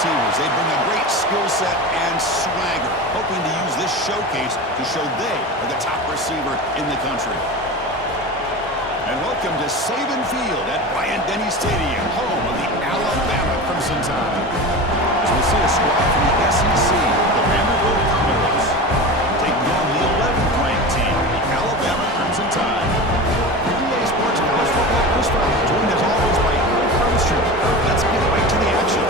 receivers. They bring a great skill set and swagger, hoping to use this showcase to show they are the top receiver in the country. And welcome to Saban Field at Bryant-Denny Stadium, home of the Alabama Crimson Tide. As we see a squad from the SEC, the Vanderbilt Commodores, taking on the 11th ranked team, the Alabama Crimson Tide. EA Sports College Football Chris Farley, joined as always by Kirk Armstrong. Let's get right to the action.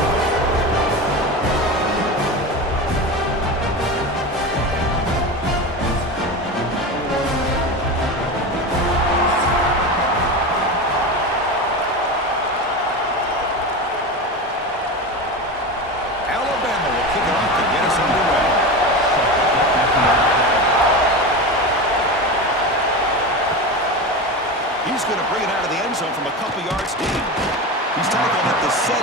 He's going to bring it out of the end zone from a couple yards deep. He's tackled at the 17,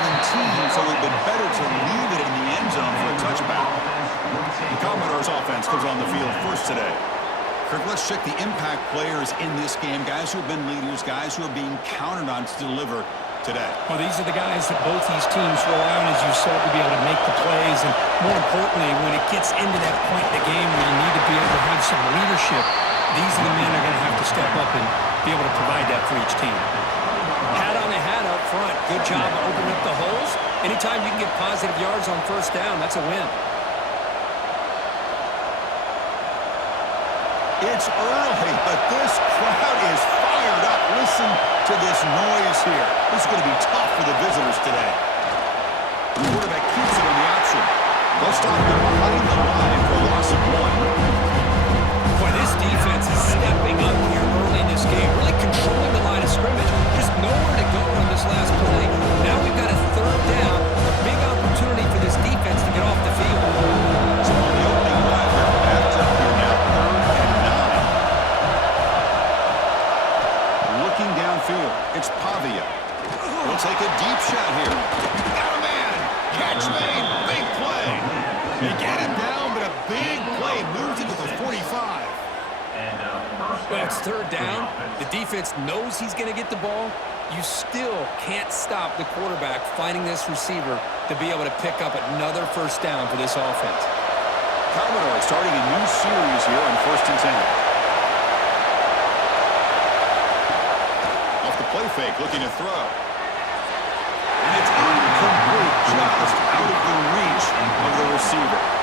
so it would have been better to leave it in the end zone for a touchback. The Commodores offense comes on the field first today. Kirk, let's check the impact players in this game, guys who have been leaders, guys who are being counted on to deliver today. Well, these are the guys that both these teams rely on, as you said, to be able to make the plays. And more importantly, when it gets into that point in the game where you need to be able to have some leadership, these are the men that are going to have to step up and be able to provide that for each team. Hat on a hat up front. Good job of opening up the holes. Anytime you can get positive yards on first down, that's a win. It's early, but this crowd is fired up. Listen to this noise here. This is going to be tough for the visitors today. The quarterback keeps it on the option. They'll stop them behind the line for a loss of 1. Boy, this defense is stepping up here early in this game, really controlling the line of scrimmage. Just nowhere to go on this last play. Now we've got a third down, a big opportunity for this defense to get off the field. So on the opening drive, they're backed up here now, 3rd and 9. Looking downfield, it's Pavia. We'll take a deep shot here. Got a man. Catch made. Big play. They get him down, but a big play moves into the 45. Well, it's third down. The defense knows he's going to get the ball. You still can't stop the quarterback finding this receiver to be able to pick up another first down for this offense. Commodore starting a new series here on 1st and 10. Off the play fake, looking to throw. And it's incomplete, just out of the reach of the receiver.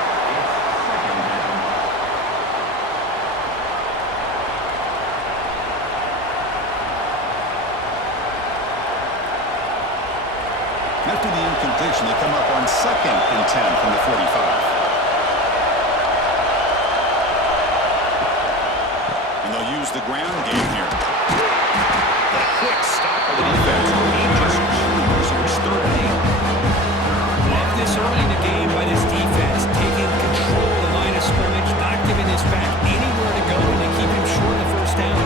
After the incompletion, they come up on 2nd and 10 from the 45. And they'll use the ground game here. A quick stop of the defense. He just chews. Here's 3rd and 8. Love this early in the game by this defense, taking control of the line of scrimmage, not giving this back anywhere to go, and to keep him short of the first down.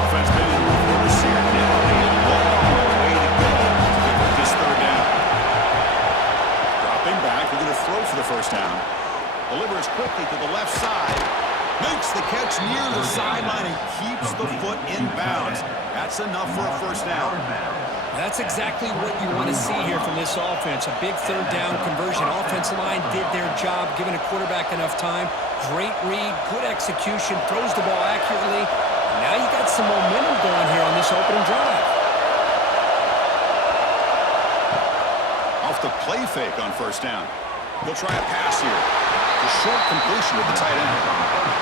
Offense been in reverse here. Now a long way to go to give up this 3rd down. Dropping back, we're going to throw for the first down. Delivers quickly to the left side. Makes the catch near the sideline and keeps the foot in bounds. That's enough for a first down. That's exactly what you want to see here from this offense. A big third down conversion. Offensive line did their job, giving a quarterback enough time. Great read, good execution, throws the ball accurately. Now you got some momentum going here on this opening drive. Off the play fake on first down. They'll try a pass here. A short completion with the tight end.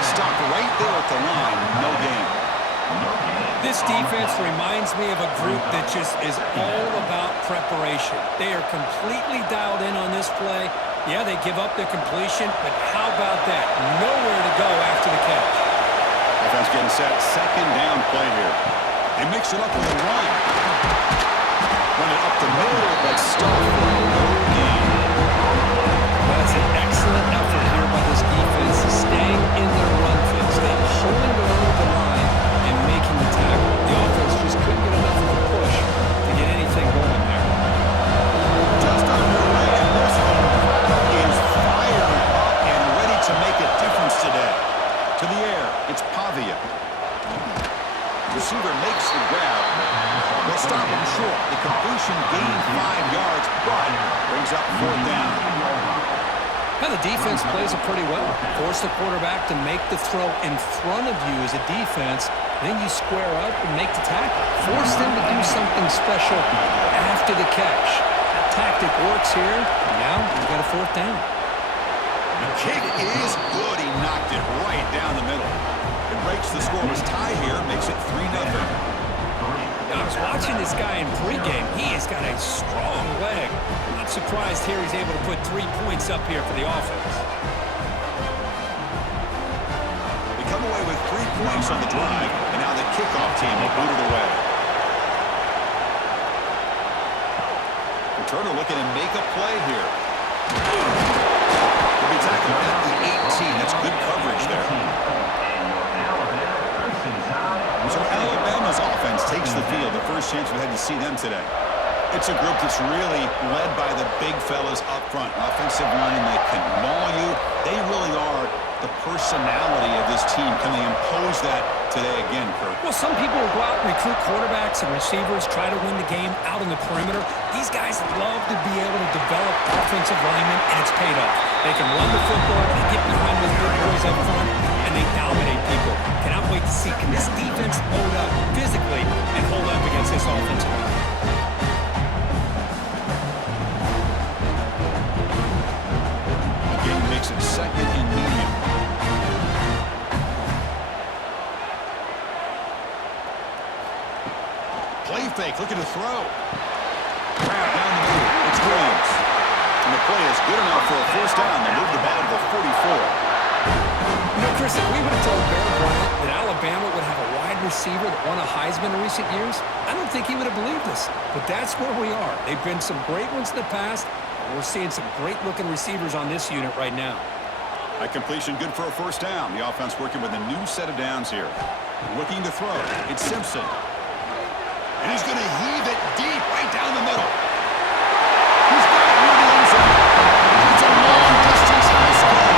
Stopped right there at the line. No gain. This defense reminds me of a group that just is all about preparation. They are completely dialed in on this play. Yeah, they give up the completion, but how about that? Nowhere to go after the catch. Offense getting set. 2nd down play here. They mix it up with a run. Run it up the middle, but stuck for no gain. That's an excellent effort here by this defense, staying in their run fix. They holding the run at the line and making the tackle. The offense just couldn't get enough of a push to get anything going there. Just underway, and this one is fired up and ready to make a difference today. To the air, it's Pavia. Receiver makes the grab. They'll stop him short. fourth down. Now the defense plays it pretty well. Force the quarterback to make the throw in front of you as a defense. Then you square up and make the tackle. Force them to do something special after the catch. That tactic works here. Now you've got a fourth down. The kick is good. He knocked it right down the middle. It breaks the scoreless tie here, makes it 3-0. I was watching this guy in pregame. He has got a strong leg. Not surprised here he's able to put 3 points up here for the offense. They come away with 3 points on the drive, and now the kickoff team will boot it away. Returner looking to make a play here. He'll be tackled at the 18. That's good coverage there. So Alabama's offense takes the field. The first chance we had to see them today. It's a group that's really led by the big fellas up front. Offensive line that can maul you. They really are the personality of this team. Can they impose that today again, Kirk? Well, some people will go out and recruit quarterbacks and receivers, try to win the game out on the perimeter. These guys love to be able to develop offensive linemen, and it's paid off. They can run the football, they get behind those big boys up front, and they dominate people. Cannot wait to see, can this defense hold up physically and hold up against this offensive line? The game makes it second and medium. Play fake, looking to throw. Crowd down the middle. It's Williams. And the play is good enough for a first down. They move the ball to the 44. You know, Chris, if we would have told Bear Bryant that Alabama would have a wide receiver that won a Heisman in recent years, I don't think he would have believed us. But that's where we are. They've been some great ones in the past, and we're seeing some great-looking receivers on this unit right now. A completion good for a first down. The offense working with a new set of downs here. Looking to throw. It's Simpson. And he's going to heave it deep right down the middle. He's got it near the end zone. It's a long-distance high school.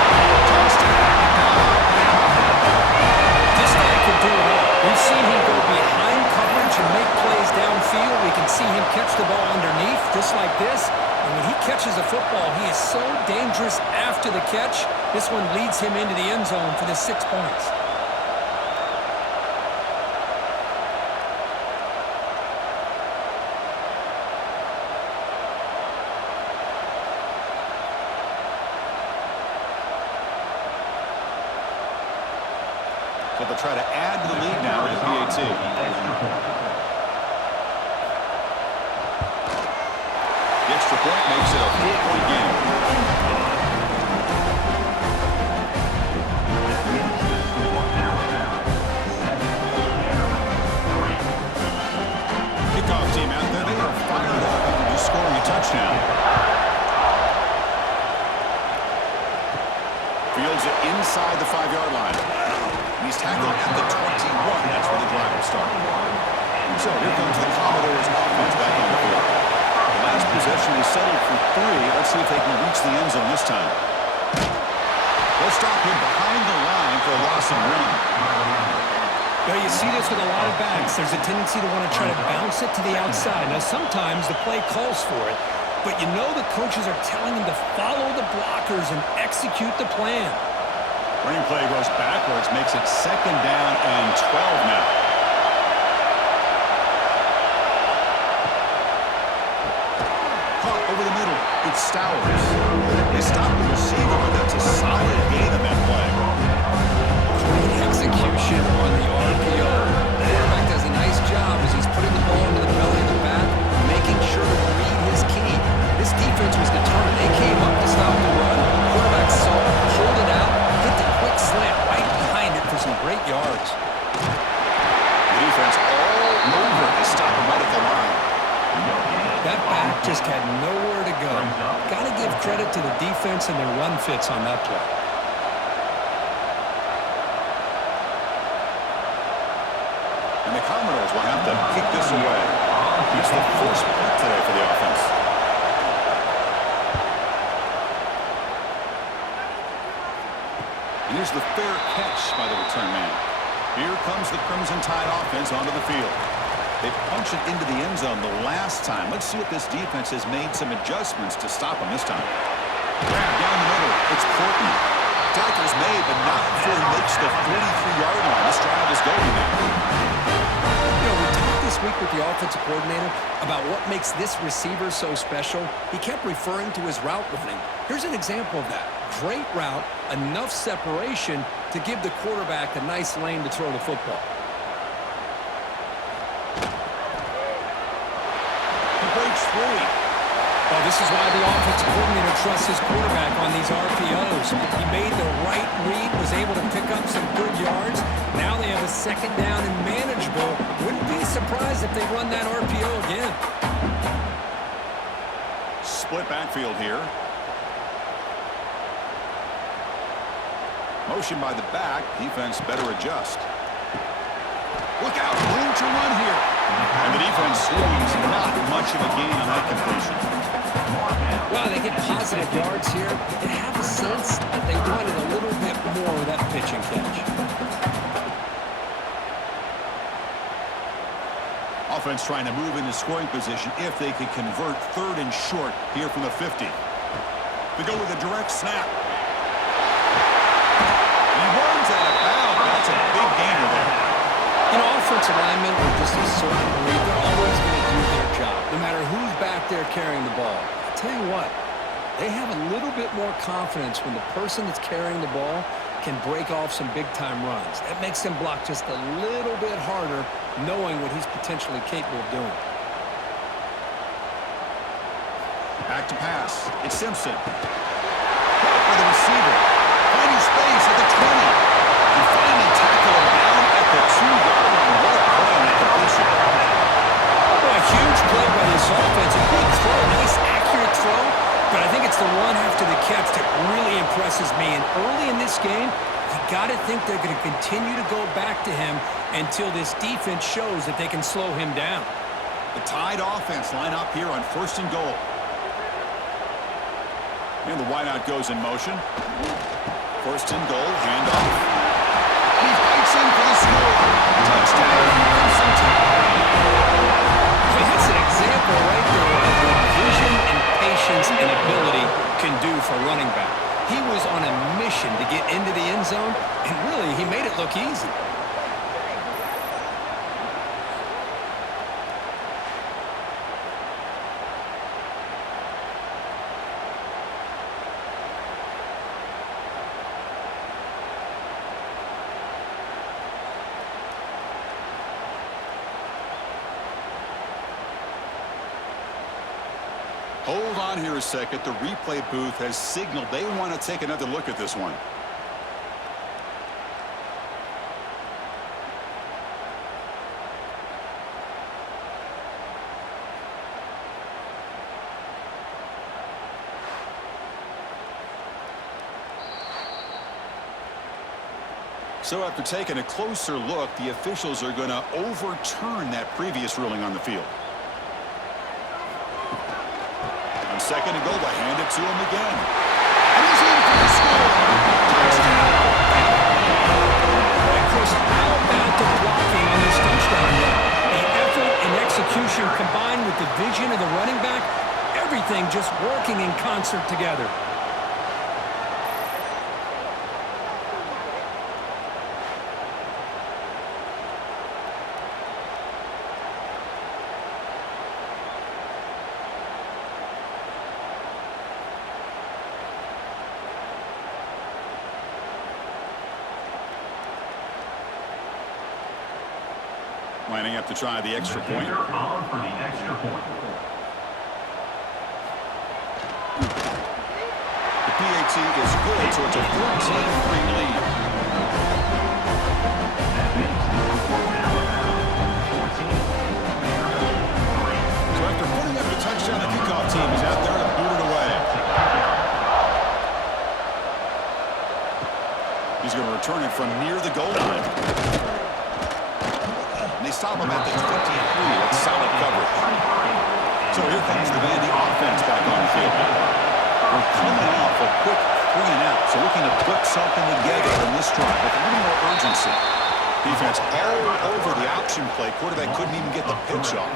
This guy can do it all. We've seen him go behind coverage and make plays downfield. We can see him catch the ball underneath, just like this. And when he catches the football, he is so dangerous after the catch. This one leads him into the end zone for the 6 points. So they'll try to add to the lead now with a PAT. The extra point makes it a 4-point game. Kickoff team out there. They are fired up after just scoring a touchdown. Fields it inside the 5-yard line. He's tackled at the 21. That's where the drive will start. So here comes the Commodores offense back on the field. The last possession is settled for 3. Let's see if they can reach the end zone this time. They'll stop him behind the line for a loss and run. Now, you see this with a lot of backs. There's a tendency to want to try to bounce it to the outside. Now, sometimes the play calls for it, but you know the coaches are telling them to follow the blockers and execute the plan. Running play goes backwards, makes it 2nd down and 12 now. Caught over the middle. It's Stowers. They stop the receiver, but that's a solid gain on that play. Great execution on the RPO. The quarterback does a nice job as he's putting the ball into the belly of the back, making sure to read his key. This defense was determined. They came up to stop the run. Quarterback saw it, pulled it out, hit the quick slant right behind it for some great yards. The defense all over to stop him right at the line. That back just had nowhere to go. Got to give credit to the defense and their run fits on that play. And the Commodores will have to kick this away. It's the first punt today for the offense. And here's the fair catch by the return man. Here comes the Crimson Tide offense onto the field. They punched it into the end zone the last time. Let's see if this defense has made some adjustments to stop them this time. Grab down the middle. It's Portland. Tackle's made, but not before he makes the 43-yard line. This drive is going now. You know, we talked this week with the offensive coordinator about what makes this receiver so special. He kept referring to his route running. Here's an example of that. Great route, enough separation to give the quarterback a nice lane to throw the football. He breaks free. Well, this is why the offensive coordinator trusts his quarterback on these RPOs. He made the right read, was able to pick up some good yards. Now they have a second down and manageable. Wouldn't be surprised if they run that RPO again. Split backfield here. Motion by the back. Defense better adjust. Look out. Room to run here. And the defense swings. Not much of a gain on that completion. Well, they get positive yards here. They have a sense that they wanted a little bit more of that pitch and catch. Offense trying to move into scoring position if they could convert third and short here from the 50. They go with a direct snap. He runs out of bounds. That's a big gainer there. You know, offensive linemen are just a certain breed. They're always going to do their job, no matter who's back there carrying the ball. I'll tell you what, they have a little bit more confidence when the person that's carrying the ball can break off some big-time runs. That makes them block just a little bit harder, knowing what he's potentially capable of doing. Back to pass. It's Simpson. For the receiver. Finding space at the 20. And finally tackle him down at the 2-yard line. What a play on that completion. Well, a huge play by this offense. A good throw, a nice accurate throw. But I think it's the run after the catch that really impresses me. And early in this game, you got to think they're going to continue to go back to him until this defense shows that they can slow him down. The Tide offense line up here on 1st and goal. And the wideout goes in motion. 1st and goal, handoff. And he fights in for the score. Touchdown, Crimson Tide. That's an example right there of what vision and patience and ability can do for running back. He was on a mission to get into the end zone, and really, he made it look easy. Hold on here a second. The replay booth has signaled they want to take another look at this one. So after taking a closer look, the officials are going to overturn that previous ruling on the field. On 2nd and goal, they hand it to him again. And he's in for the score. Touchdown. And Chris, how about the blocking on this touchdown run? The effort and execution combined with the vision of the running back, everything just working in concert together. Lining up to try the extra point. The PAT is good, so it's a 14-3 lead. So after putting up the touchdown, the kickoff team is out there to boot it away. He's going to return it from near the goal line. They stop him at the 23. That's solid coverage. So here comes the Vandy offense back on the field. We're coming off a quick 3-and-out, so looking to put something together in this drive with a little more urgency. Defense all over the option play. Quarterback couldn't even get the pitch off.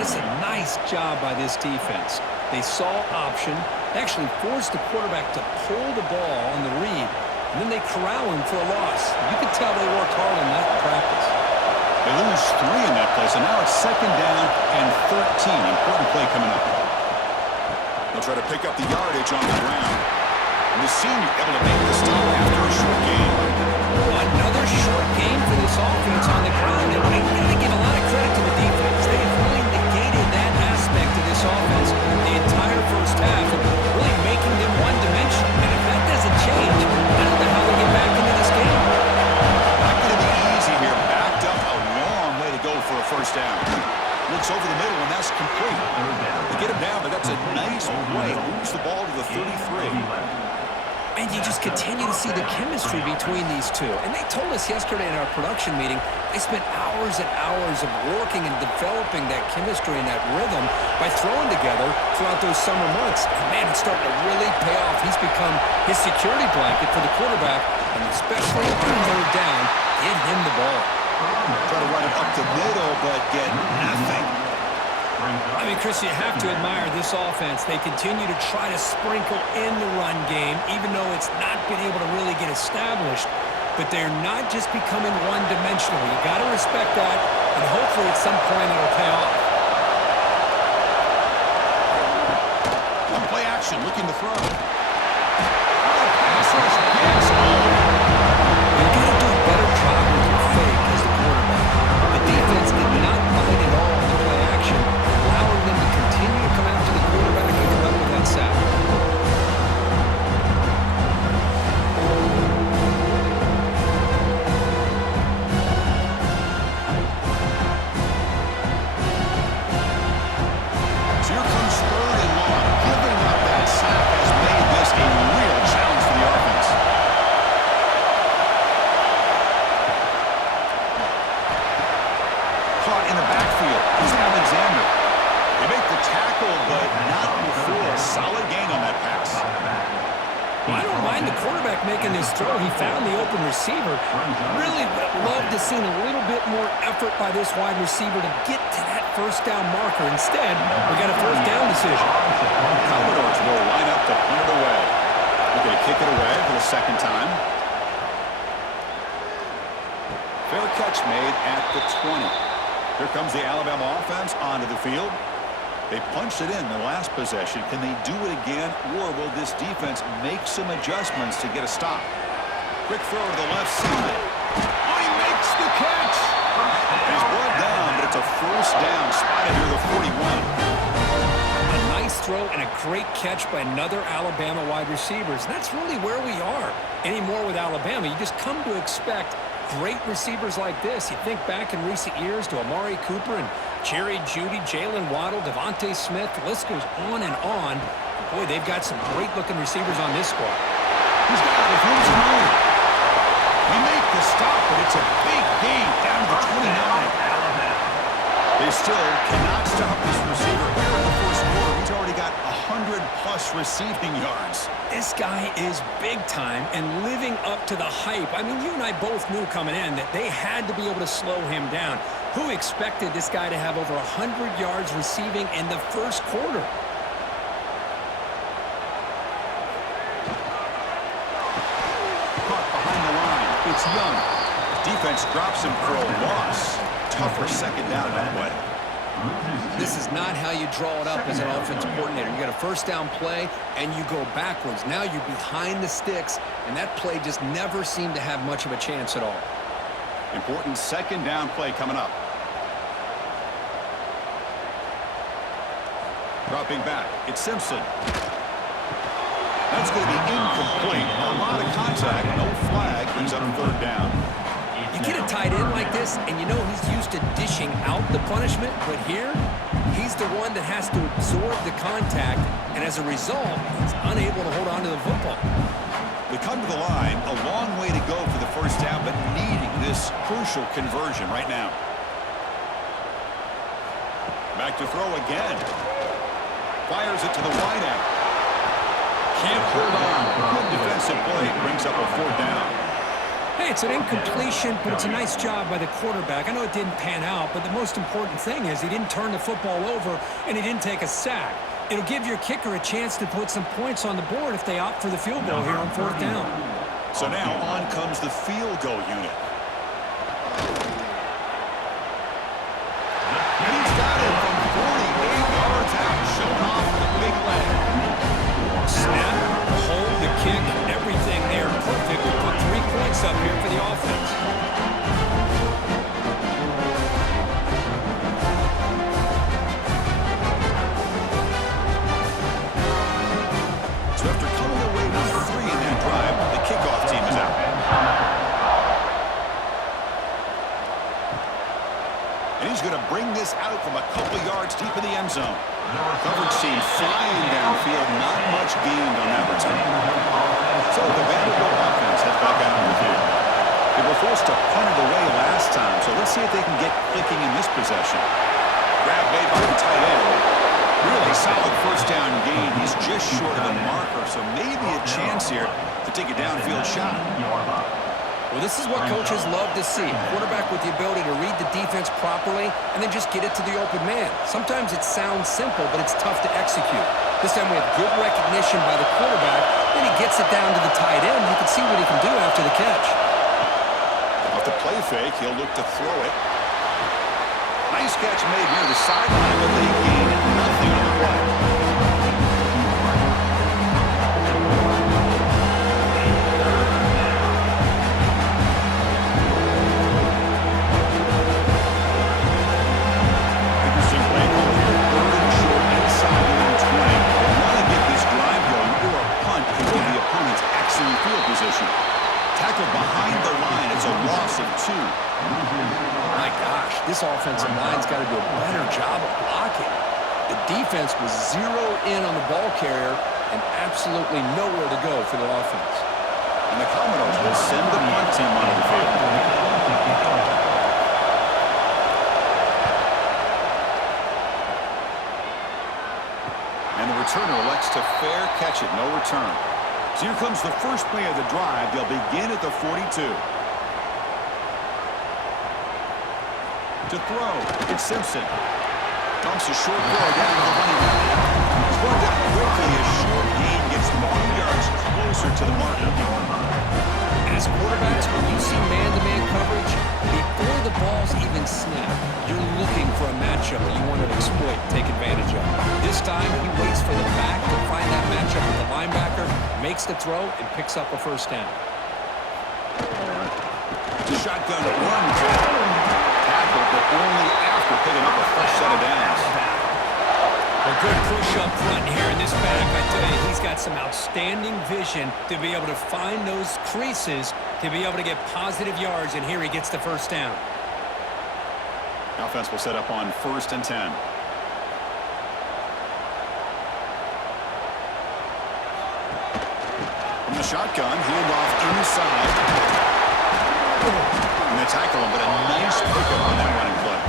This is a nice job by this defense. They saw option, actually forced the quarterback to pull the ball on the read, and then they corral him for a loss. You can tell they worked hard on that in practice. They lose 3 in that play, so now it's 2nd down and 13. Important play coming up. They'll try to pick up the yardage on the ground. And the senior able to make the stop after a short game. Another short game for this offense on the ground, and I got to give a lot of credit to the defense. They have really negated that aspect of this offense the entire first half, and really making them one-dimensional. And if that doesn't change, I don't know how they get back into this game. Not going to be easy here. Backed up a long way to go for a first down. Looks over the middle, and that's complete. They get him down, but that's a nice play. Moves the ball to the 33. And you just continue to see the chemistry between these two. And they told us yesterday in our production meeting, they spent hours and hours of working and developing that chemistry and that rhythm by throwing together throughout those summer months. And man, it's starting to really pay off. He's become his security blanket for the quarterback, and especially on 3rd down, give him the ball. Try to run it up the middle, but get nothing. I mean, Chris, you have to admire this offense. They continue to try to sprinkle in the run game, even though it's not been able to really get established. But they're not just becoming one-dimensional. You got to respect that, and hopefully at some point it'll pay off. One play action, looking to throw. Pass rush, yes. You got to do a better job with your fake as the quarterback. The defense did not bite at all in the play action, allowing them to continue to come after the quarterback and come up with that sack. So here comes 3rd and long. Giving up that sack has made this a real challenge for the offense. Caught in the backfield. Here's Alexander. They make the tackle, but not before a solid gain on that pass. Well, I don't mind the quarterback making this throw. He found the open receiver. Really would love to see a little bit more effort by this wide receiver to get to that 1st down marker. Instead, we got a 4th down decision. Commodores will line up to punt it away. They're going to kick it away for the 2nd time. Fair catch made at the 20. Here comes the Alabama offense onto the field. They punched it in the last possession. Can they do it again, or will this defense make some adjustments to get a stop? Quick throw to the left side. Oh, he makes the catch! He's brought down, but it's a 1st down, spotted near the 41. A nice throw and a great catch by another Alabama wide receivers. That's really where we are anymore with Alabama. You just come to expect great receivers like this. You think back in recent years to Amari Cooper and Jerry Jeudy, Jalen Waddle, Devontae Smith. The list goes on and on. Boy, they've got some great-looking receivers on this squad. He's got it with room to move. They make the stop, but it's a big gain down to the 29. They still cannot stop this receiver here in the 1st quarter. He's already got 100-plus receiving yards. This guy is big time and living up to the hype. I mean, you and I both knew coming in that they had to be able to slow him down. Who expected this guy to have over 100 yards receiving in the 1st quarter? Caught behind the line. It's Young. Defense drops him for a loss. Tougher 2nd down that way. This is not how you draw it up as an offensive coordinator. You got a 1st down play, and you go backwards. Now you're behind the sticks, and that play just never seemed to have much of a chance at all. Important 2nd down play coming up. Dropping back, it's Simpson. That's going to be incomplete. A lot of contact, no flag, brings up 3rd down. You get a tight end like this, and you know he's used to dishing out the punishment, but here, he's the one that has to absorb the contact, and as a result, he's unable to hold on to the football. We come to the line, a long way to go for the 1st down, but needing this crucial conversion right now. Back to throw again. Fires it to the wideout. Can't hold on. Good defensive play. Brings up a 4th down. Hey, it's an incompletion, but it's a nice job by the quarterback. I know it didn't pan out, but the most important thing is he didn't turn the football over and he didn't take a sack. It'll give your kicker a chance to put some points on the board if they opt for the field goal here on 4th down. So now on comes the field goal unit. And he's got it from 48 yards out, showing off the big leg. Snap, hold, the kick, everything there perfect to put 3 points up here for the offense. So after coming away with 3 in that drive, the kickoff team is out. And he's going to bring this out from a couple yards deep in the end zone. Coverage team flying downfield, not much gained on that return. So the Vanderbilt offense heads back out on the field. They were forced to punt it away last time, so let's see if they can get clicking in this possession. Grab made by the tight end. Really solid first down gain. He's just short of a marker, so maybe a chance here to take a downfield shot. Well, this is what coaches love to see. A quarterback with the ability to read the defense properly and then just get it to the open man. Sometimes it sounds simple, but it's tough to execute. This time we have good recognition by the quarterback. Then he gets it down to the tight end. You can see what he can do after the catch. Off the play fake, he'll look to throw it. Nice catch made near the sideline, but they gain nothing on the play. Tackle behind the line. It's a loss of 2. My gosh, this offensive line's got to do a better job of blocking. The defense was zeroed in on the ball carrier and absolutely nowhere to go for the offense. And the Commodores will send the punt team onto the field. And the returner elects to fair catch it. No return. So here comes the first play of the drive. They'll begin at the 42. To throw, it's Simpson. Dumps a short throw down to the running back. He's brought down quickly. A short gain gets them a few yards closer to the marker. As quarterbacks, when you see man-to-man coverage, before the ball's even snapped, you're looking for a matchup that you want to exploit, take advantage of. This time, he waits for the back to find that matchup with the linebacker, makes the throw, and picks up a first down. The shotgun run tackle, but only after picking up a fresh set of downs. A good push up front here in this back. I tell you, he's got some outstanding vision to be able to find those creases, to be able to get positive yards, and here he gets the first down. Offense will set up on 1st and 10. From the shotgun, handoff inside. And they tackle him, but a nice pickup on that running play.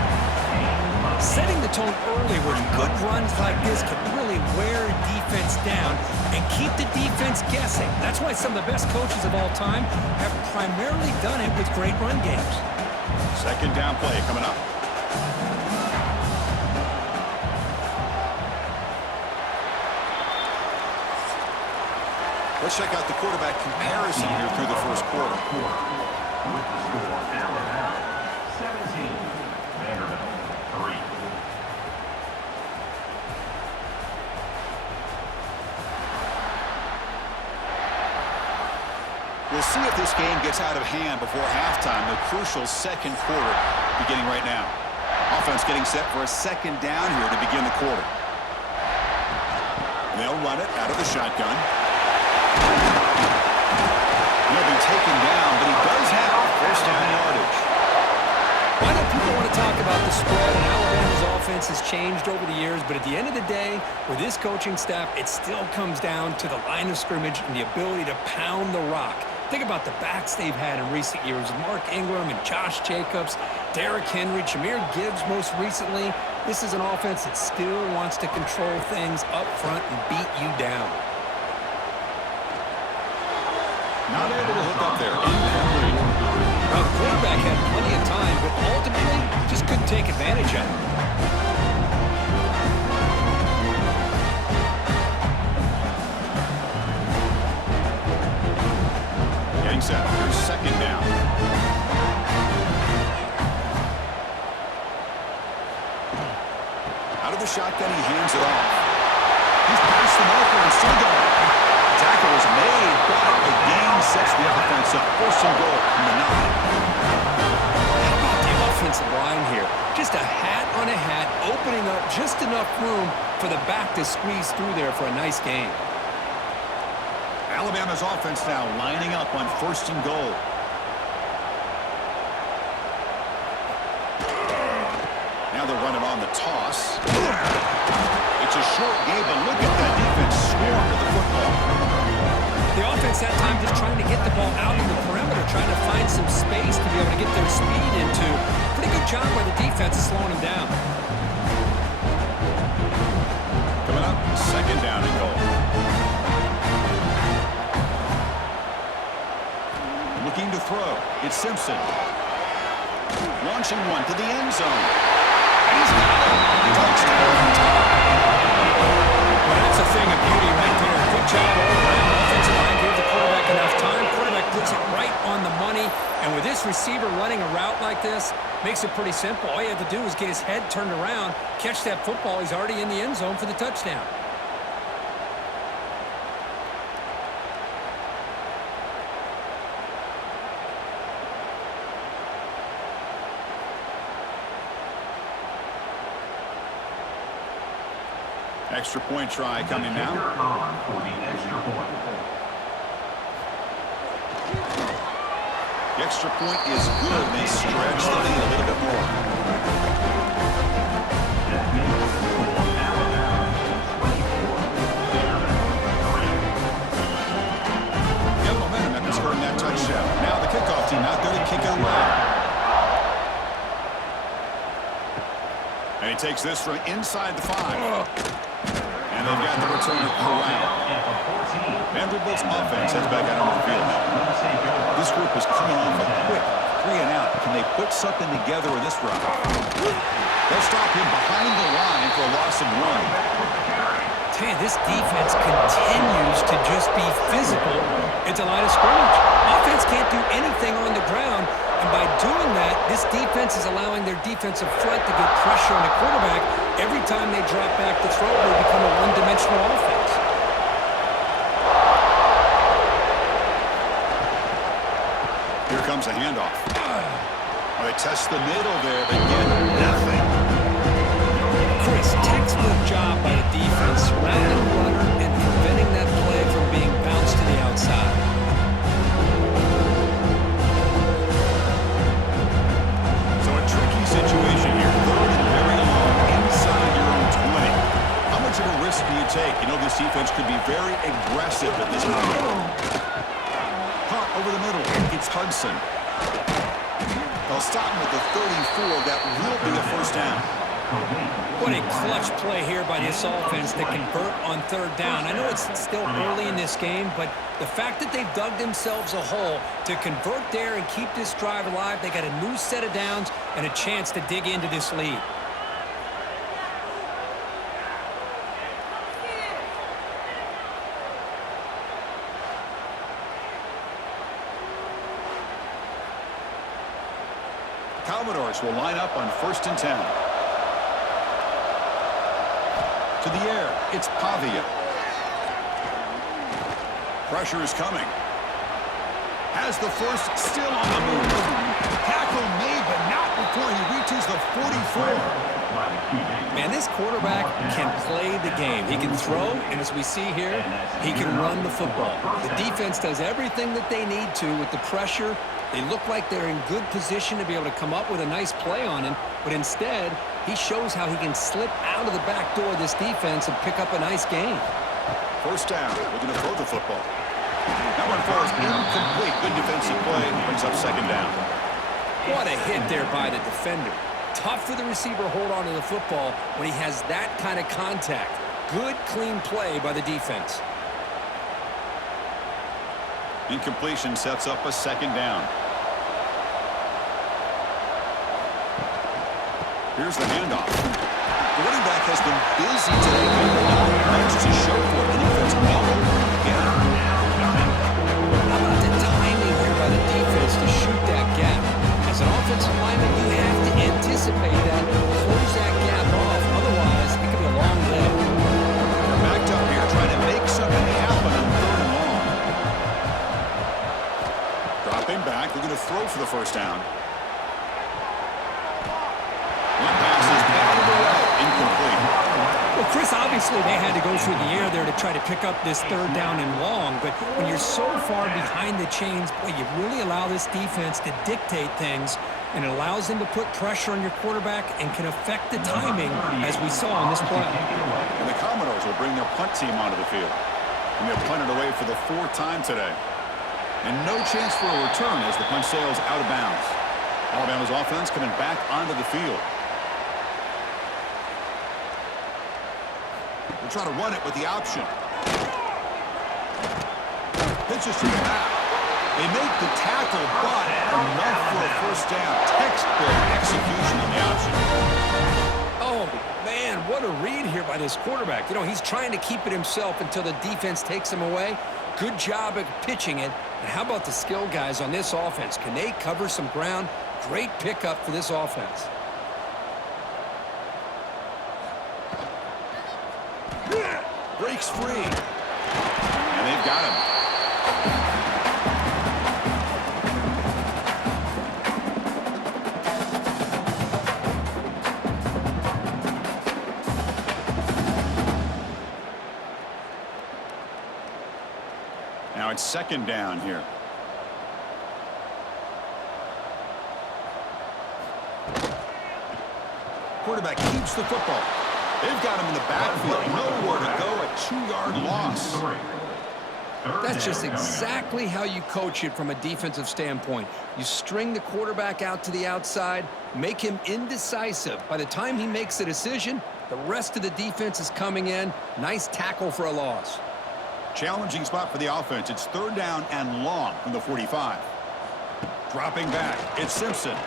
Setting the tone early with good runs like this can really wear defense down and keep the defense guessing. That's why some of the best coaches of all time have primarily done it with great run games. Second down play coming up. Let's check out the quarterback comparison here through the first quarter. With the score now 17, Vanderbilt 3. We'll see if this game gets out of hand before halftime. The crucial second quarter beginning right now. Offense getting set for a second down here to begin the quarter. And they'll run it out of the shotgun. He'll be taken down, but he does have first down yardage. I know people want to talk about the spread, and Alabama's offense has changed over the years, but at the end of the day, with this coaching staff, it still comes down to the line of scrimmage and the ability to pound the rock. Think about the backs they've had in recent years. Mark Ingram and Josh Jacobs, Derrick Henry, Jahmyr Gibbs most recently. This is an offense that still wants to control things up front and beat you down. Not able to hook up there. Incomplete. Now, the quarterback had plenty of time, but ultimately just couldn't take advantage of it. Getting set. Here's second down. Out of the shotgun, he hands it off. He's passed them over and still going. Tackle was made, but the gain sets the offense up. First and goal from the 9. How about the offensive line here? Just a hat on a hat, opening up just enough room for the back to squeeze through there for a nice gain. Alabama's offense now lining up on first and goal. Now they're running on the toss. It's a short game, but look at that defense swarm to the football. The offense that time just trying to get the ball out in the perimeter, trying to find some space to be able to get their speed into. Pretty good job by the defense of slowing them down. Coming up, second down and goal. Looking to throw. It's Simpson. Launching one to the end zone. And he's got it. Touchdown. Well, that's a thing of beauty right there. Good job all around. Offensive line gave the quarterback enough time. Quarterback puts it right on the money. And with this receiver running a route like this, makes it pretty simple. All you have to do is get his head turned around, catch that football. He's already in the end zone for the touchdown. Extra point try coming now. For the extra point. The extra point is good. They stretch the lead a little bit more. That makes the score Alabama 24, Vanderbilt 3. Got momentum after scoring that touchdown. Now the kickoff team out there to kick it away. And he takes this from inside the 5. And they've got the returner corralled. Vanderbilt's offense heads back out on the field now. This group is coming off a quick 3 and out. Can they put something together with this drive? They'll stop him behind the line for a loss of 1. Tell you, this defense continues to just be physical at the line of scrimmage. Offense can't do anything on the ground, and by doing that, this defense is allowing their defensive front to get pressure on the quarterback. Every time they drop back to throw, they become a one-dimensional offense. Here comes a handoff. Well, they test the middle there, but get nothing. Chris, textbook job by the defense, surrounding the runner and preventing that play from being bounced to the outside. So a tricky situation here. Third and very long inside your own 20. How much of a risk do you take? You know, this defense could be very aggressive at this moment. Hot over the middle. It's Hudson. They'll stop him at the 34. That will be a first down. What a clutch play here by this offense to convert on third down. I know it's still early in this game, but the fact that they've dug themselves a hole to convert there and keep this drive alive, they got a new set of downs and a chance to dig into this lead. Commodores will line up on first and 10. To the air, it's Pavia. Pressure is coming. Has the first, still on the move. Tackle made, but not before he reaches the 44. Man, this quarterback can play the game. He can throw, and as we see here, he can run the football. The defense does everything that they need to with the pressure. They look like they're in good position to be able to come up with a nice play on him, but instead, he shows how he can slip out of the back door of this defense and pick up a nice gain. First down, looking to throw the football. That one falls incomplete. Good defensive play, brings up second down. What a hit there by the defender. Tough for the receiver to hold on to the football when he has that kind of contact. Good, clean play by the defense. Incompletion sets up a second down. Here's the handoff. The running back has been busy today, but not much to show for it. The defense all over him again. How about the timing here by the defense to shoot that gap? As an offensive lineman, you have to anticipate that, close that gap off. Otherwise, it could be a long day. They're backed up here trying to make something happen on 3rd and long. Dropping back, looking to throw for the first down. One pass is batted away, incomplete. Well, Chris, obviously they had to go through the air there to try to pick up this 3rd down and long, but when you're so far behind the chains, boy, you really allow this defense to dictate things, and it allows them to put pressure on your quarterback and can affect the timing, as we saw on this play. And the Commodores will bring their punt team onto the field. And they'll punt it away for the 4th time today. And no chance for a return as the punt sails out of bounds. Alabama's offense coming back onto the field. They'll try to run it with the option. Pitches to the back. They make the tackle, but enough for a first down. Textbook execution on the option. Oh, man, what a read here by this quarterback. You know, he's trying to keep it himself until the defense takes him away. Good job at pitching it. And how about the skill guys on this offense? Can they cover some ground? Great pickup for this offense. Breaks free. And they've got him. Now it's 2nd down here. Quarterback keeps the football. They've got him in the backfield. Nowhere to go, a 2-yard loss. That's just exactly how you coach it from a defensive standpoint. You string the quarterback out to the outside, make him indecisive. By the time he makes a decision, the rest of the defense is coming in. Nice tackle for a loss. Challenging spot for the offense. It's 3rd down and long from the 45. Dropping back. It's Simpson.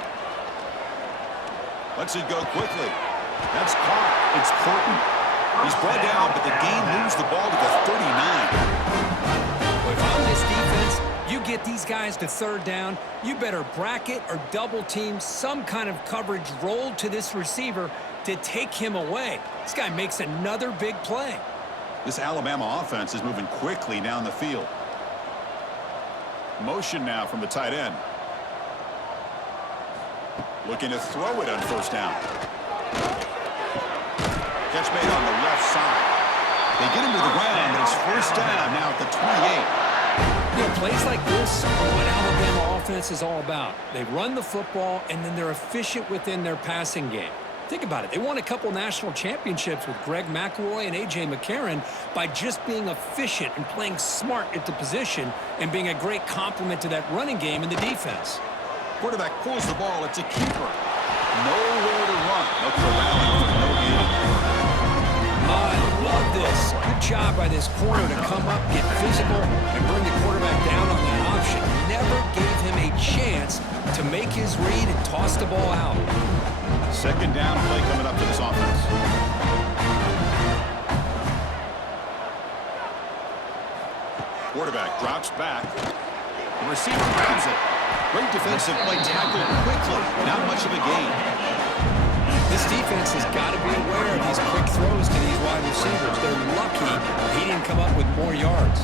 Lets it go quickly. That's caught. It's Horton. He's brought down, but the game moves the ball to the 39. Well, if I'm this defense, you get these guys to 3rd down, you better bracket or double team some kind of coverage rolled to this receiver to take him away. This guy makes another big play. This Alabama offense is moving quickly down the field. Motion now from the tight end. Looking to throw it on 1st down. Catch made on the left side. They get him to the ground, but it's 1st down now at the 28. You know, plays like this are what Alabama offense is all about. They run the football, and then they're efficient within their passing game. Think about it. They won a couple national championships with Greg McElroy and A.J. McCarron by just being efficient and playing smart at the position and being a great complement to that running game in the defense. Quarterback pulls the ball. It's a keeper. Nowhere to run. No corralling for no gain. I love this. Good job by this corner to come up, get physical, and bring the quarterback down on that option. Never gave him a chance to make his read and toss the ball out. 2nd down play coming up for this offense. Quarterback drops back. The receiver grabs it. Great defensive play, tackled quickly. Not much of a gain. This defense has got to be aware of these quick throws to these wide receivers. They're lucky he didn't come up with more yards.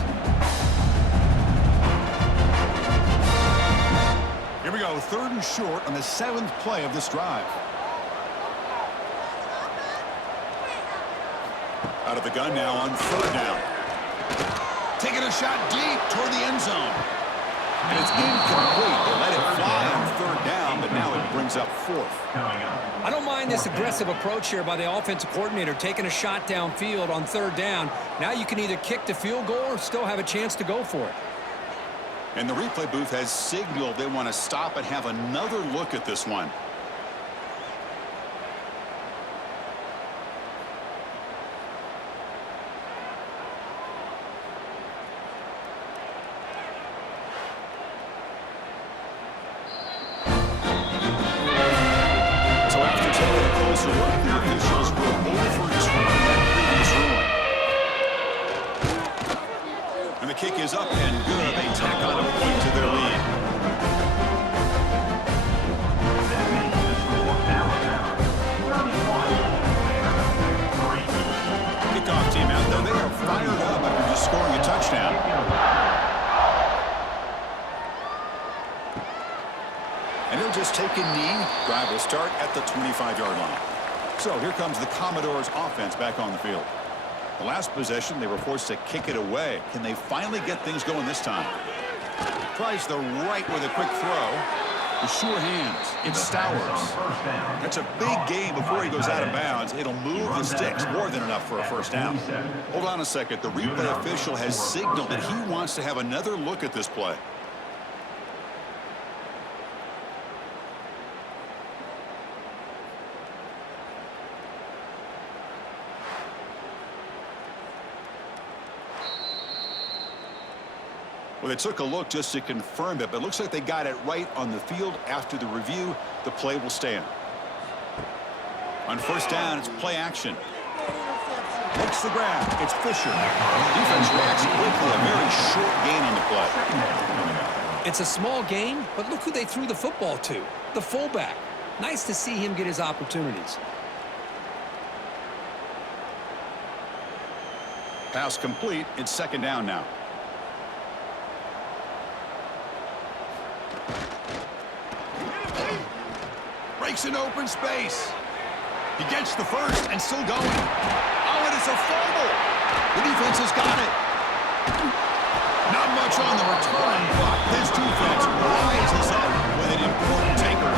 Here we go, 3rd and short on the 7th play of this drive. Out of the gun now on 3rd down. Taking a shot deep toward the end zone. And it's incomplete. They let it fly on 3rd down, but now it brings up 4th. I don't mind this aggressive approach here by the offensive coordinator, taking a shot downfield on 3rd down. Now you can either kick the field goal or still have a chance to go for it. And the replay booth has signaled they want to stop and have another look at this one. kick is up and good. They tack on a point to their lead. That makes the score Alabama 31-3. Kickoff team out there. They are fired up after just scoring a touchdown. And he'll just take a knee. Drive will start at the 25-yard line. So here comes the Commodores offense back on the field. The last possession, they were forced to kick it away. Can they finally get things going this time? Tries the right with a quick throw. The sure hands. It's Stowers. That's a big gain before he goes out of bounds. It'll move the sticks more than enough for a first down. Hold on a second. The replay official has signaled that he wants to have another look at this play. Well, they took a look just to confirm it, but it looks like they got it right on the field. After the review, the play will stand. On first down, it's play action. Makes the grab. It's Fisher. Defense reacts quickly. A very short gain on the play. It's a small gain, but look who they threw the football to. The fullback. Nice to see him get his opportunities. Pass complete. It's second down now. Breaks an open space. He gets the first and still going. Oh, and it's a fumble. The defense has got it. Not much on the return, but this defense rises up with an important takeaway.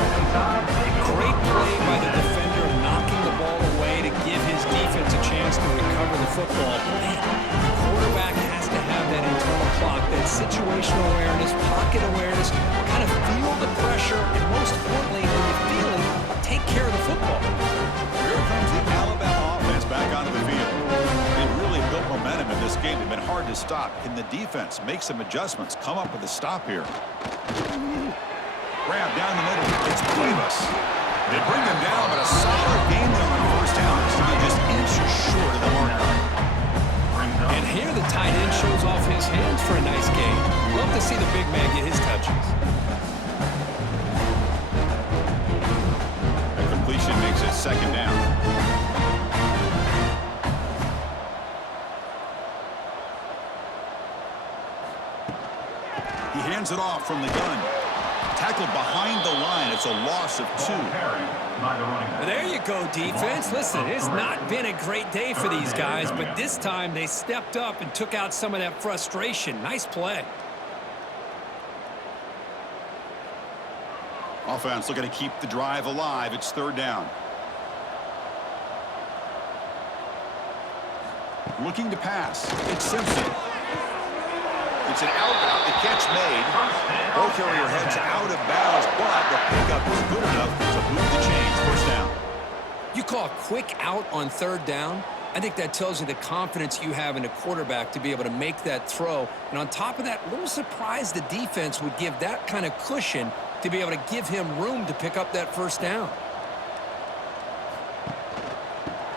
Great play by the defender, knocking the ball away to give his defense a chance to recover the football. Man, the quarterback has to have that internal clock, that situational awareness, pocket awareness, kind of feel the pressure, and most importantly, when you feel it, take care of the football. Here comes the Alabama offense back onto the field. They've really built momentum in this game. They've been hard to stop. Can the defense make some adjustments, come up with a stop here? Grab down the middle. It's Davis. They bring him down, but a solid game there on first down. It's to be just inches short of the marker. And here the tight end shows off his hands for a nice game. Love to see the big man get his touches. The completion makes it second down. He hands it off from the gun. Tackled behind the line. It's a loss of 2. There you go, defense. Listen, it's not been a great day for these guys, but this time they stepped up and took out some of that frustration. Nice play. Offense looking to keep the drive alive. It's third down. Looking to pass. It's Simpson. It's an out route. The catch made. Ball carrier heads out of bounds, but the pickup is good enough to move the chains. First down. You call a quick out on third down? I think that tells you the confidence you have in a quarterback to be able to make that throw. And on top of that, a little surprised the defense would give that kind of cushion to be able to give him room to pick up that first down.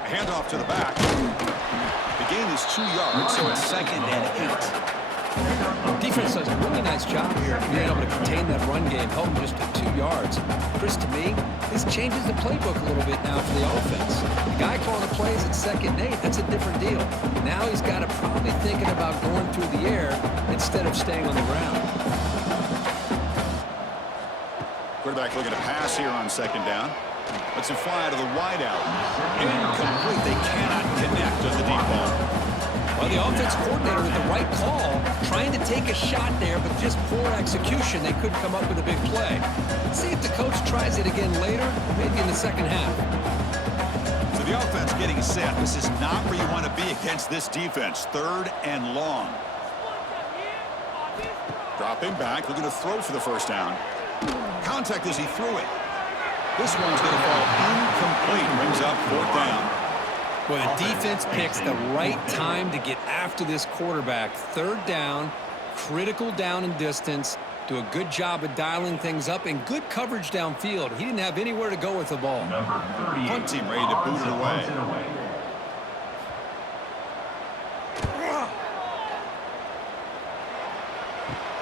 Handoff to the back. The gain is 2 yards, so it's second and 8. Defense does a really nice job here being able to contain that run game, help him just to 2 yards. Chris, to me, this changes the playbook a little bit now for the offense. The guy calling the plays at second and 8, that's a different deal. Now he's got to probably thinking about going through the air instead of staying on the ground. Quarterback looking to pass here on second down. Let's it fly to the wideout. Incomplete. They cannot connect on the deep ball. Well, the offense coordinator with the right call, trying to take a shot there, but just poor execution. They couldn't come up with a big play. Let's see if the coach tries it again later, maybe in the second half. So the offense getting set. This is not where you want to be against this defense. Third and long. Dropping back, looking to throw for the first down. Contact as he threw it. This one's going to fall incomplete. Brings up fourth down. Well, the defense picks the right time to get after this quarterback. Third down, critical down and distance. Do a good job of dialing things up and good coverage downfield. He didn't have anywhere to go with the ball. Punt team ready to boot it away.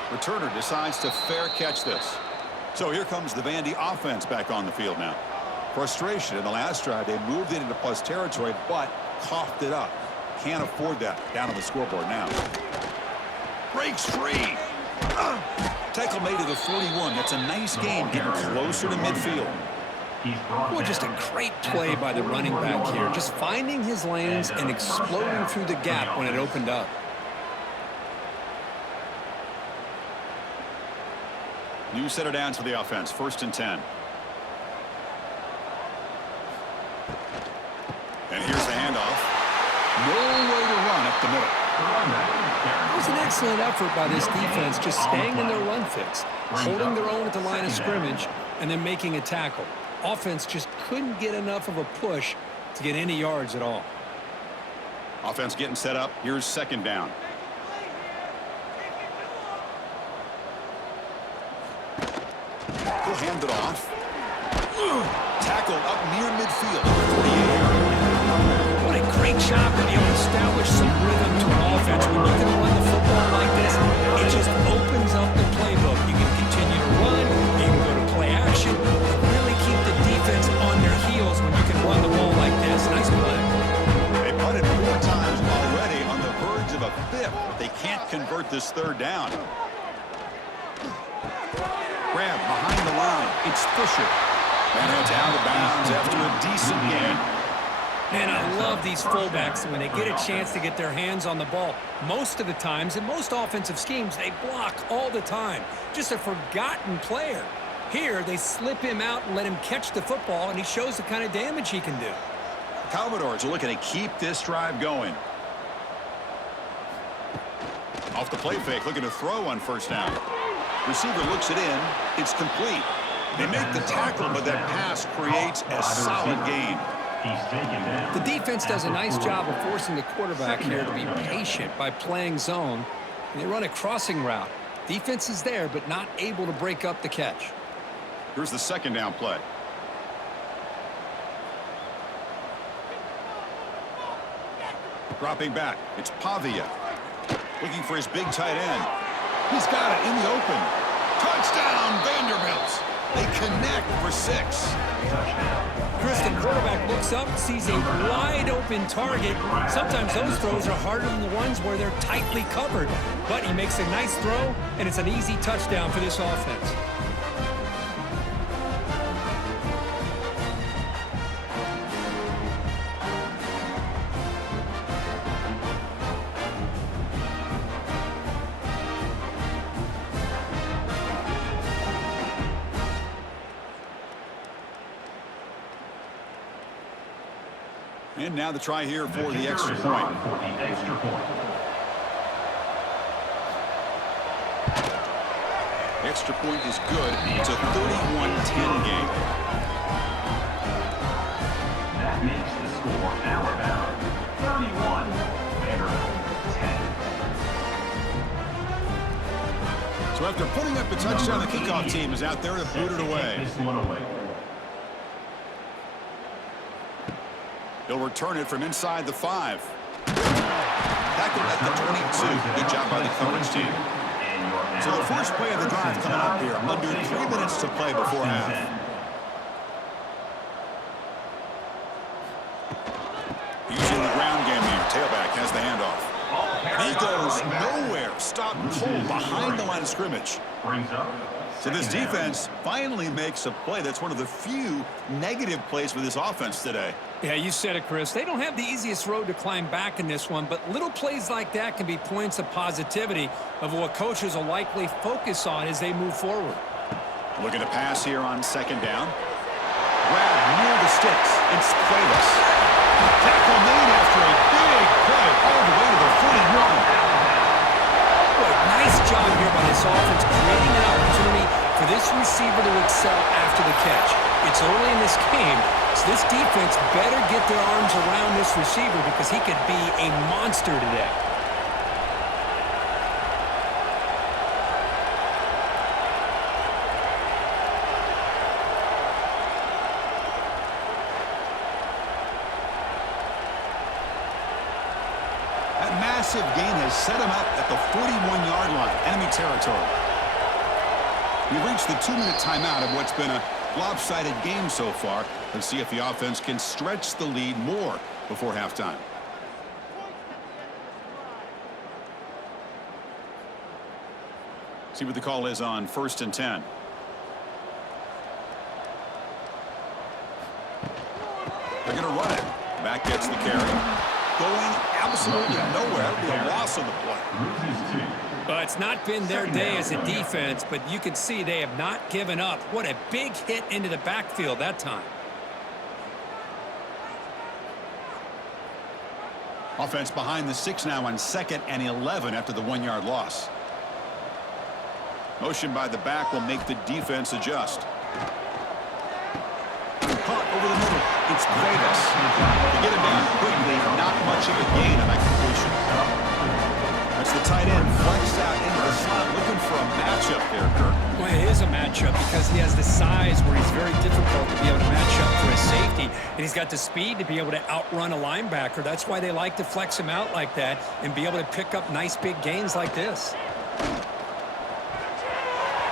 Returner decides to fair catch this. So here comes the Vandy offense back on the field now. Frustration in the last drive. They moved it into plus territory, but coughed it up. Can't afford that down on the scoreboard now. Breaks free. Tackle made to the 41. That's a nice game, getting closer to midfield. Boy, just a great play by the running back here. Just finding his lanes and exploding through the gap when it opened up. New set of downs for the offense. 1st and 10. And here's the handoff. No way to run up the middle. It was an excellent effort by this defense, just staying in their run fix, holding their own at the line of scrimmage, and then making a tackle. Offense just couldn't get enough of a push to get any yards at all. Offense getting set up. Here's 2nd down. He'll hand it off. Tackled up near midfield at the 48. What a great job to be able to establish some rhythm to an offense. When you can run the football like this, it just opens up the playbook. You can continue to run, you can go to play action, really keep the defense on their heels when you can run the ball like this. Nice play. They punted 4 times already, on the verge of a 5th, but they can't convert this 3rd down. Grab behind the line. It's Fisher. And it's out of bounds after a decent gain. And I love these fullbacks when they get a chance to get their hands on the ball. Most of the times, in most offensive schemes, they block all the time. Just a forgotten player. Here, they slip him out and let him catch the football, and he shows the kind of damage he can do. Commodores are looking to keep this drive going. Off the play fake, looking to throw on 1st down. Receiver looks it in. It's complete. They make the tackle, but that pass creates a solid gain. The defense does a nice job of forcing the quarterback here to be patient by playing zone. And they run a crossing route. Defense is there, but not able to break up the catch. Here's the 2nd down play. Dropping back. It's Pavia. Looking for his big tight end. He's got it in the open. Touchdown, Vanderbilt. They connect for 6. Chris, the quarterback looks up, sees a wide-open target. Sometimes those throws are harder than the ones where they're tightly covered. But he makes a nice throw, and it's an easy touchdown for this offense. And now the try here for the extra point. Extra point is good. It's a 31-10 game. That makes the score Alabama 31, Vanderbilt 10. So after putting up the touchdown, the kickoff team is out there to boot it away. This one away. He'll return it from inside the 5. Tackled at the 22. Good job by the coverage team. So the first play of the drive coming up here. Under 3 minutes to play before half. Using the ground game here. Tailback has the handoff. And he goes nowhere. Stopped cold behind the line of scrimmage. Brings up. So this defense finally makes a play. That's one of the few negative plays for this offense today. Yeah, you said it, Chris. They don't have the easiest road to climb back in this one, but little plays like that can be points of positivity of what coaches will likely focus on as they move forward. Looking to pass here on 2nd down. Grab near the sticks. It's playless. Tackle made after a big play all the way to the 41. Boy, nice job here by this offense, creating an opportunity for this receiver to excel after the catch. It's early in this game, so this defense better get their arms around this receiver because he could be a monster today. That mass massive gain has set him up at the 41-yard line, enemy territory. We've reached the 2-minute timeout of what's been a lopsided game so far. Let's see if the offense can stretch the lead more before halftime. See what the call is on 1st and 10. They're going to run it. Back gets the carry. Going absolutely nowhere. It'll be a loss on the play. Well, it's not been their day as a defense, but you can see they have not given up. What a big hit into the backfield that time. Offense behind the 6 now on 2nd and 11 after the 1-yard loss. Motion by the back will make the defense adjust. Caught over the middle. It's Davis. To get him down quickly, not much of a gain on that completion. That's the tight end flexed out into the slot, looking for a matchup there, Kirk. Well, it is a matchup because he has the size where he's very difficult to be able to match up for his safety, and he's got the speed to be able to outrun a linebacker. That's why they like to flex him out like that and be able to pick up nice big gains like this.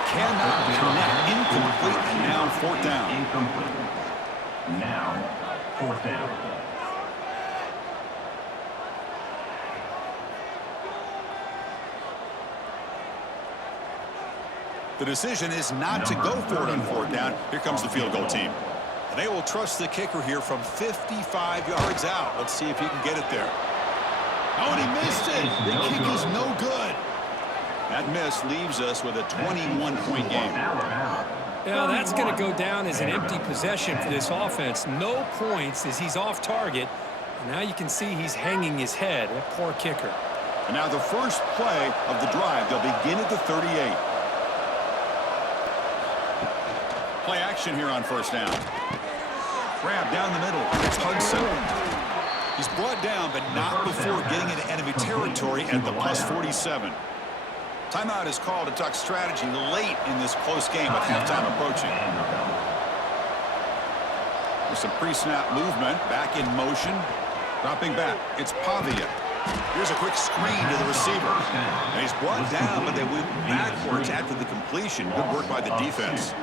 Cannot connect. Incomplete, and now 4th down. Incomplete. Now 4th down. The decision is not to go for it on 4th down. Here comes the field goal team. And they will trust the kicker here from 55 yards out. Let's see if he can get it there. Oh, and he missed it. The kick is no good. That miss leaves us with a 21-point game. Yeah, that's going to go down as an empty possession for this offense. No points as he's off target. And now you can see he's hanging his head. That poor kicker. And now the first play of the drive. They'll begin at the 38. Play action here on 1st down. Grab down the middle. It's Hudson. He's brought down, but not before getting into enemy territory at the +47. Timeout is called to talk strategy late in this close game with halftime approaching. With some pre-snap movement, back in motion. Dropping back, it's Pavia. Here's a quick screen to the receiver. And he's brought down, but they went backwards after the completion. Good work by the defense.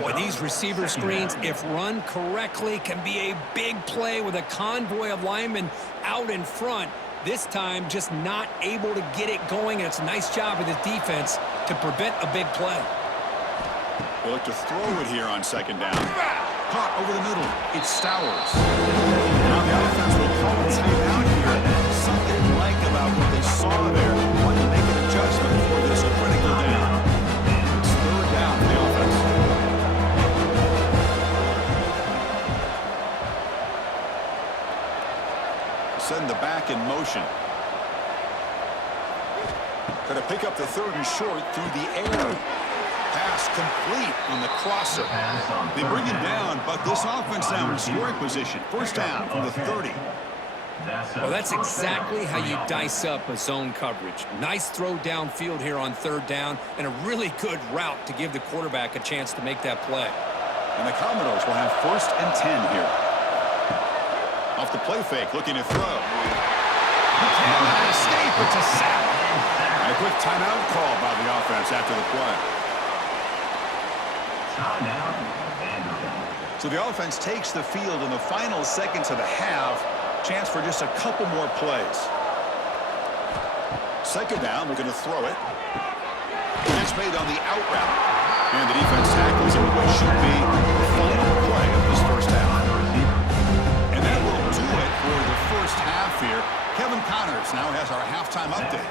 Boy, these receiver screens, if run correctly, can be a big play with a convoy of linemen out in front. This time, just not able to get it going, and it's a nice job of the defense to prevent a big play. They look to throw it here on 2nd down. Caught over the middle. It's Stowers. Now the offense will call a timeout here. Something like about what they saw there. Want to make an adjustment for this critical down. It's 3rd down for the offense. Send the back in motion. Going to pick up the 3rd and short through the air. Pass complete on the crosser. They bring him down, but this offense now in scoring position. 1st down from the 30. Well, that's exactly how you dice up a zone coverage. Nice throw downfield here on 3rd down, and a really good route to give the quarterback a chance to make that play. And the Commodores will have 1st and 10 here. Off the play fake, looking to throw. He cannot escape. It's a sack. And a quick timeout call by the offense after the play. Vanderbilt. So the offense takes the field in the final seconds of the half. Chance for just a couple more plays. 2nd down, we're going to throw it. It's made on the out route. And the defense tackles him what should be the final play of this 1st half. And that will do it for the 1st half here. Kevin Connors now has our halftime update.